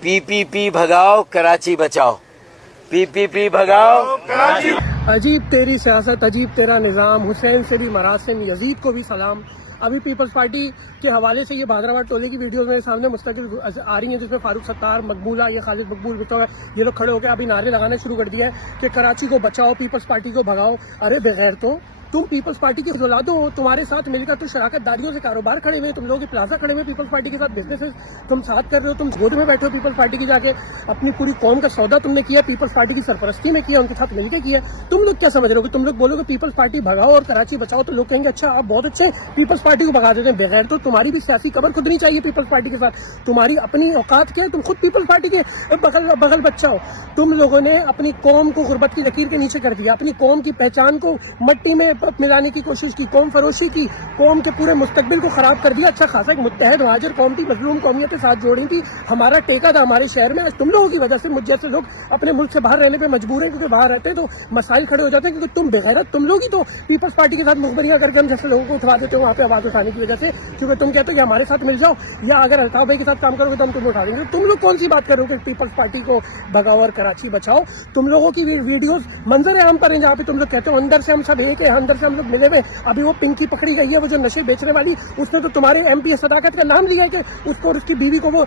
پی پی پی بھگاؤ کراچی بچاؤ، پی پی پی بھگاؤ کراچی۔ عجیب تیری سیاست، عجیب تیرا نظام، حسین سے بھی مراسم، یزید کو بھی سلام۔ ابھی پیپلز پارٹی کے حوالے سے یہ بھادرآباد ٹولے کی ویڈیوز میرے سامنے مستقل آ رہی ہیں، جس میں فاروق ستار، مقبولہ، یہ خالد مقبول بتاؤ یہ لوگ کھڑے ہو کے ابھی نعرے لگانا شروع کر دیا ہے کہ کراچی کو بچاؤ، پیپلز پارٹی کو بھگاؤ۔ ارے بغیر تو تم پیپلز پارٹی کی اولادوں ہو، تمہارے ساتھ مل کر تو شراکت داریوں سے کاروبار کھڑے ہوئے، تم لوگ پلازا کھڑے ہوئے پیپلز پارٹی کے ساتھ، بزنس تم ساتھ کر رہے ہو، تم گود میں بیٹھے ہو پیپلز پارٹی کی، جا کے اپنی پوری قوم کا سودا تم نے کیا، پیپلز پارٹی کی سرپرستی میں کیا، ان کے ساتھ مل کے کیا۔ تم لوگ کیا سمجھ رہے ہو کہ تم لوگ بولو گے پیپلز پارٹی بھگاؤ اور کراچی بچاؤ تو لوگ کہیں گے اچھا آپ بہت اچھے پیپلز پارٹی کو بھگا دیتے ہیں؟ بغیر تو تمہاری بھی سیاسی قبر کھدنی چاہیے پیپلز پارٹی کے ساتھ۔ تمہاری اپنی اوقات کیا ہے؟ تم خود پیپلز پارٹی کے بغل بچہ ہو۔ تم لوگوں نے اپنی قوم کو غربت کی لکیر کے نیچے کر دیا، اپنی قوم کی پہچان کو مٹی میں ملانے کی کوشش کی، قوم فروشی کی، قوم کے پورے مستقبل کو خراب کر دیا۔ اچھا خاصا ایک متحد مہاجر قوم تھی، مظلوم قومیتیں ساتھ جوڑی تھی، ہمارا ٹیکہ تھا ہمارے شہر میں۔ آج تم لوگوں کی وجہ سے مجھ جیسے لوگ اپنے ملک سے باہر رہنے پہ مجبور ہیں، کیونکہ باہر رہتے ہیں تو مسائل کھڑے ہو جاتے ہیں، کیونکہ تم بغیرت تم لوگ ہی تو پیپلز پارٹی کے ساتھ مخبریاں کر کے ہم جیسے لوگوں کو اٹھوا دیتے ہو وہاں پہ آواز اٹھانے کی وجہ سے، کیونکہ تم کہتے ہو کہ ہمارے ساتھ مل جاؤ، یا اگر الطاف بھائی کے ساتھ کام کرو گے تو ہم تم اٹھا دیں گے۔ تم لوگ کون سی بات کرو کہ پیپلز پارٹی کو بھگاؤ اور کراچی بچاؤ؟ تم لوگوں کی ویڈیوز منظر عام پر ہیں جہاں پہ تم لوگ کہتے ہو اندر سے ہم سب ایک ہیں، اندر سے ہم لوگ ملے ہوئے۔ ابھی وہ پنکی پکڑی گئی ہے، وہ جو نشے بیچنے والی، اس نے تو تمہارے ایم پی صداقت کا نام لیا ہے کہ اس کو اور اس کی بیوی کو وہ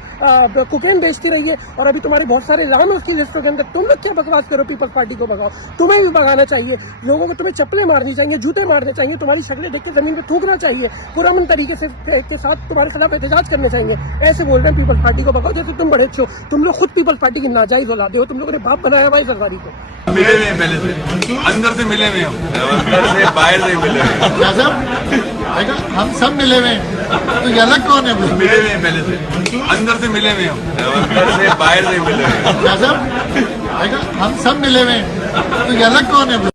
کوکین بیچتی رہی ہے، اور ابھی تمہارے بہت سارے نام ہیں اس کی لسٹوں کے اندر۔ تم لوگ کیا بکواس کرو پیپلز پارٹی کو بھگاؤ؟ تمہیں بھی بھگانا چاہیے، لوگوں کو تمہیں چپلیں مارنی چاہیے، جوتے مارنے چاہیے، تمہاری شکلیں دیکھ کے زمین پہ تھوکنا چاہیے، پرامن طریقے سے کے ساتھ تمہارے خلاف احتجاج کرنے چاہیے۔ ایسے بول رہے ہیں پیپلز پارٹی کو بھگاؤ جیسے تم بڑے اچھے ہو۔ تم لوگ خود پیپلز پارٹی کی ناجائز اولادیں ہو، تم لوگوں نے باپ بنایا ہوا ہے زرداری کو۔ ملے ہوئے ہیں پہلے سے، اندر سے ملے ہوئے ہیں، اندر سے باہر سے ملے ہوئے ہیں، ہم سب ملے ہوئے ہیں، تو یہ الگ کون ہے؟ ملے ہوئے ہیں پہلے سے، اندر سے ملے ہوئے ہیں، اندر سے باہر سے ملے ہوئے ہیں، ہم سب ملے ہوئے ہیں، تو یہ الگ کون ہے؟